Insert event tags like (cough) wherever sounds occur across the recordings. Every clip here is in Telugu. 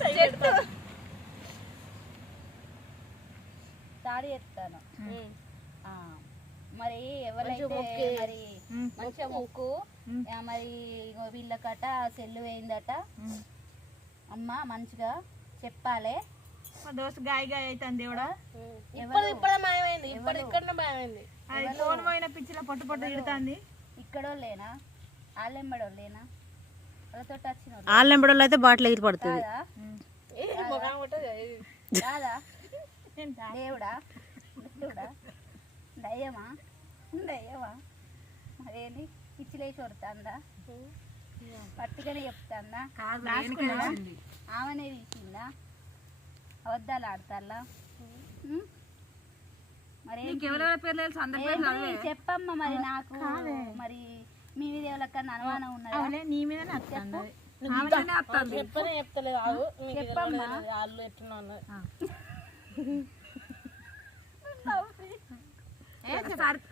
చెట్టు. తాడి ఎత్తాను ఆ, మరి ఎవరైతే. మరి మంచిగా మొక్కు. మరి ఇగో వీళ్ళకట సెల్లు వేయిందట. అమ్మ మంచిగా చెప్పాలి. మా దోస్తు గాయ గాయ అవుతుంది దేవుడా? ఇప్పుడు ఇప్పుడే మాయమైంది. ఇప్పుడు ఇక్కడనే మాయమైంది. అది ఫోన్ పోయిన పిచ్చిలో పొట్టు పొట్టు తిడుతుంది. ఇక్కడో లేనా ఆలెంబడో లేనా వచ్చిన ఆళ్ళెంబడోళ్ళు అయితే బాటిల్ ఎగిరి పడుతుంది. కాదా? ఏ ముఖం కొట్టదు ఇది. కాదా? దేవుడా? దేవుడా? దయ్యమా? దయ్యమా? మరేంది? పిచ్చిలేసి కొడుతుందా? పట్టుకనే చెప్తాందా? ఆమెనే తీసిందా? అబద్ధాలు ఆడతాలా? చెప్పమ్మా మరి నాకు. మరి మీ మీద ఎవరికన్నా అనుమానం ఉన్నదా? నీ మీదనే వస్తుంది చెప్పనే చెప్తలేదు ఇది చెప్పమ్మా. వాళ్ళు ఎట్లా ఉన్నారు (laughs)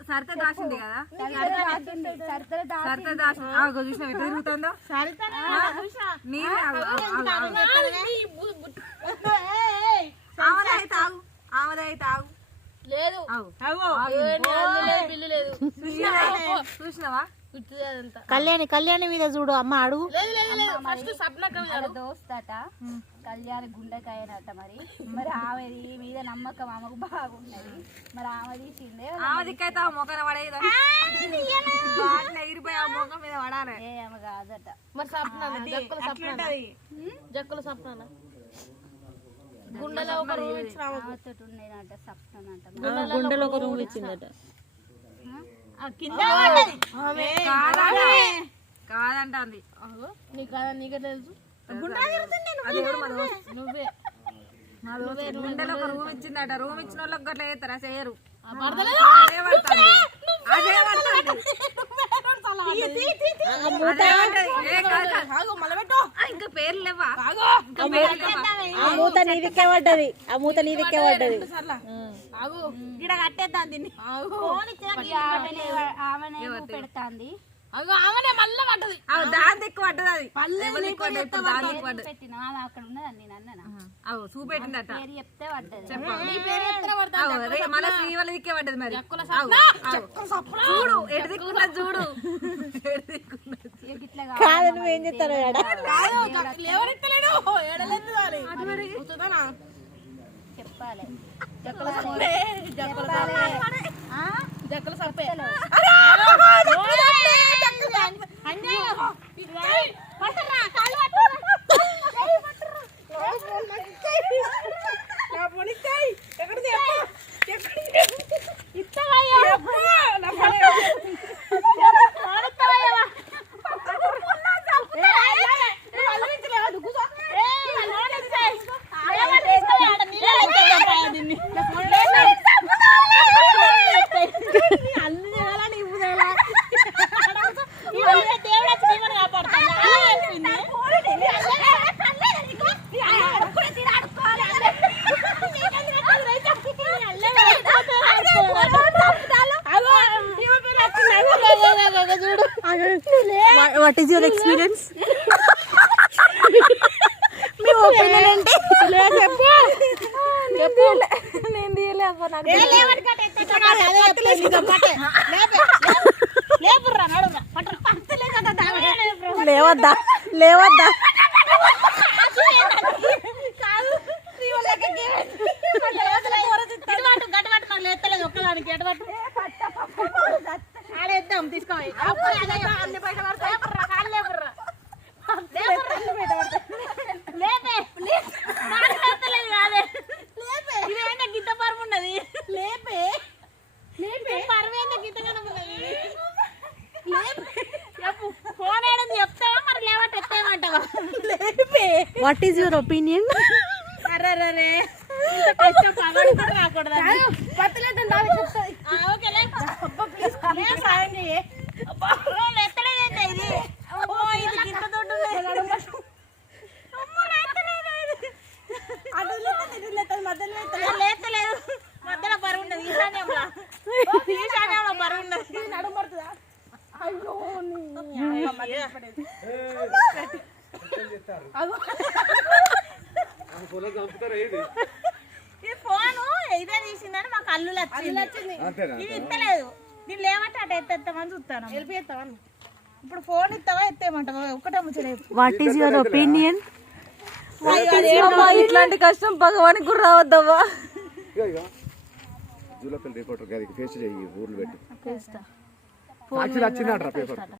సరితే దాచింది కదా? సరితల దాచింది సరితల దాచింది. సరితే దాచింది. ఆగో చూసిన ఎట్లా తిరుగుతుందో? నీవే ఆగు, ఆగు, ఆగు, ఆగు. ఆమెదే అయితే ఆగు. ఆమెదే అయితే ఆగు. లేదు. చూసినావా. కళ్యాణి కళ్యాణి మీద చూడు అమ్మ అడుగు. లేదు లేదు లేదు ఫస్ట్ సప్నక్క వాళ్ళ దోస్తట కళ్యాణి గుండెకాయనట మరి. మరి ఆమెది మీద నమ్మకం ఆమెకు బాగున్నది. మరి ఆమె తీసిందే ఆమె దిక్కైతే ఆ మొక్కన పడేది. బాటిల్ ఎగిరిపోయి ఆ మొక్క మీద పడాలి. ఏ ఆమె కాదట. మరి సప్న జక్కుల సప్న జక్కుల సప్న గుండెలో ఒక రూమ్ ఇచ్చిన గుండెలో ఒక రూమ్ ఇచ్చిందట. కాదంటుంది. ఆగు, నీకు కదా నీకే తెలుసు? నువ్వే. గుండెలో ఒక రూమ్ ఇచ్చిందట. రూమ్ ఇచ్చిన వాళ్ళకి గట్ల చేస్తారా? చేయరు. ఇంకా పేర్లు లేవా? ఆ మూత నీదిక్కే పడ్డది. ఆ మూత నీదిక్కే పడ్డది. ఆగు. ఇక్కడ కట్టేద్దాం దీన్ని ఆగు. ఇక ఆమెనే ఆమెనే పెడతాంది. ఆగు, ఆమెనే మళ్ళీ పడ్డది దాని దిక్కు పడ్డది? అది ఇప్పుడు దాని పడ్డది? పెట్టిన? ఆమె అక్కడ ఉన్నదని నేను అన్ననా? అవు చూపెట్టిందట. పేరు చెప్తే పడ్డది. నీ పేరు ఎత్తనే పడతాది. అవు రే మళ్ళీ శ్రీ వాళ్ళ దిక్కే పడ్డది మరి. చూడు ఎటు చూడు. కాదు నువ్వేం చెప్తాను లేవనెత్తలేడు. ఏడలేదు చెప్పాలి చెప్పలే. చెప్పాలి ఆ? జక్కుల సప్పే. వాట్ ఈస్ యువర్ ఎక్స్పీరియన్స్ మీ ఒపీనియన్ అంటే చెప్పు. నేను లేవద్దా లేవద్దా. ఆడేద్దాం తీసుకోవాలి. అన్ని పైసలు పడతాయి. వాట్ ఈస్ యువర్ ఒపీనియన్ ఇంత కష్టం రాకూడదు ఈ ఫోను ఇదే తీసిందని మాకు అల్లు వచ్చింది. ఇది ఇస్తలేదు దీన్ని లేవంటే అటు ఎత్తేస్తామని చూస్తాను వెళ్ళిపోతామని ఇప్పుడు ఫోన్ ఇస్తావా ఎత్తేయమంటావా? ఒక్కటే ముచ్చలేదు వాట్ ఈస్ యువర్ ఒపీనియన్ ఇట్లాంటి కష్టం భగవానికి కూడా రావద్దవ్వా. జూలకల్ రిపోర్టర్ గారికి ఫేస్ చెయ్యి ఊర్లు పెట్టి. సాక్షి వచ్చిందంటారా పేపర్.